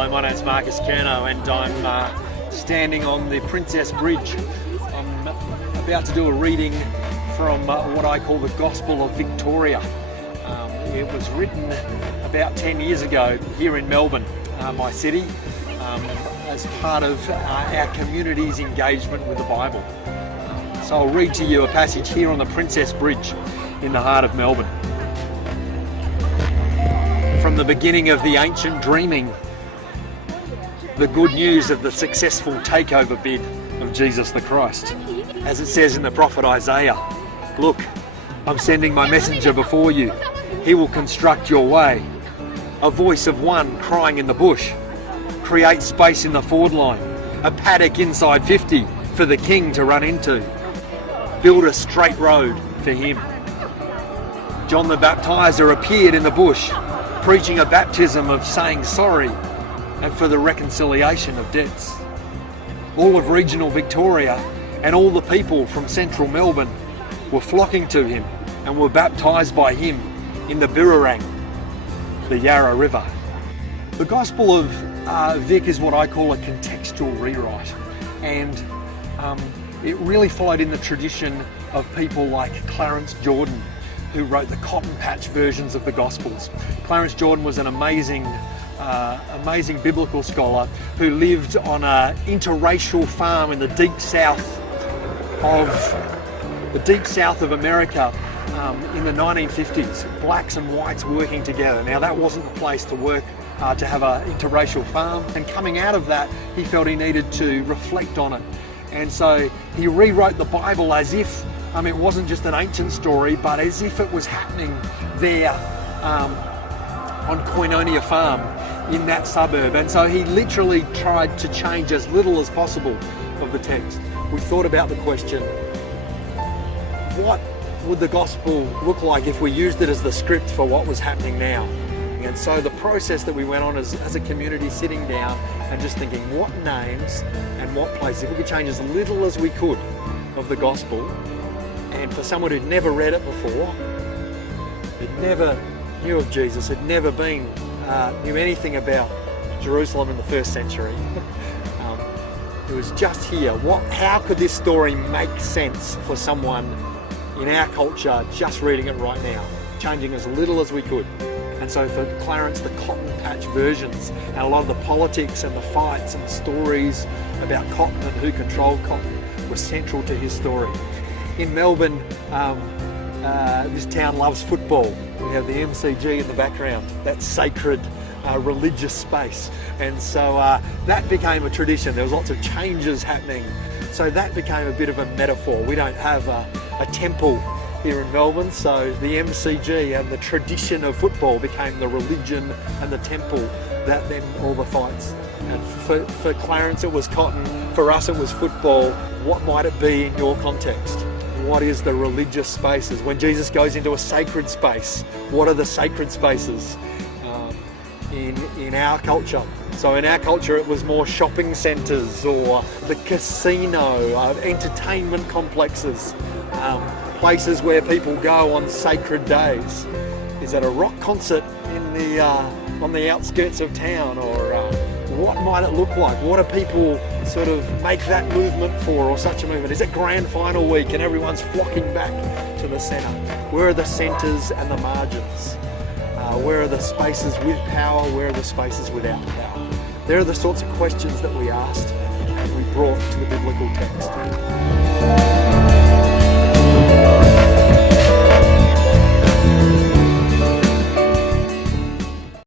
Hello, my name's Curnow and I'm standing on the Princess Bridge. I'm about to do a reading from what I call the Gospel of Victoria. It was written about 10 years ago here in Melbourne, my city, as part of our community's engagement with the Bible. So I'll read to you a passage here on the Princess Bridge in the heart of Melbourne. From the beginning of the ancient dreaming, the good news of the successful takeover bid of Jesus the Christ. As it says in the prophet Isaiah, "Look, I'm sending my messenger before you. He will construct your way." A voice of one crying in the bush, "Create space in the forward line, a paddock inside 50 for the king to run into. Build a straight road for him." John the Baptizer appeared in the bush, preaching a baptism of saying sorry and for the reconciliation of debts. All of regional Victoria and all the people from central Melbourne were flocking to him and were baptised by him in the Birrarung, the Yarra River. The Gospel of Vic is what I call a contextual rewrite, and it really followed in the tradition of people like Clarence Jordan, who wrote the Cotton Patch versions of the Gospels. Clarence Jordan was an amazing biblical scholar who lived on an interracial farm in the deep south of America in the 1950s. Blacks and whites working together. Now that wasn't the place to work, to have an interracial farm, and coming out of that he felt he needed to reflect on it, and so he rewrote the Bible as if it wasn't just an ancient story, but as if it was happening there on Koinonia Farm in that suburb. And so he literally tried to change as little as possible of the text. We thought about the question, what would the gospel look like if we used it as the script for what was happening now? And so the process that we went on as a community, sitting down and just thinking what names and what places, if we could change as little as we could of the gospel, and for someone who'd never read it before, who'd never knew of Jesus, had never knew anything about Jerusalem in the first century, it was just here. How could this story make sense for someone in our culture just reading it right now, changing as little as we could? And so for Clarence, the Cotton Patch versions and a lot of the politics and the fights and the stories about cotton and who controlled cotton were central to his story. In Melbourne, this town loves football. We have the MCG in the background, that sacred religious space. And so that became a tradition. There was lots of changes happening. So that became a bit of a metaphor. We don't have a temple here in Melbourne, so the MCG and the tradition of football became the religion and the temple that then all the fights. And for Clarence it was cotton, for us it was football. What might it be in your context? What is the religious spaces? When Jesus goes into a sacred space, what are the sacred spaces in our culture? So in our culture it was more shopping centres or the casino, entertainment complexes, places where people go on sacred days. Is it a rock concert on the outskirts of town, or what might it look like? What do people sort of make that movement for, or such a movement? Is it grand final week and everyone's flocking back to the centre? Where are the centres and the margins? Where are the spaces with power? Where are the spaces without power? There are the sorts of questions that we asked and we brought to the biblical text.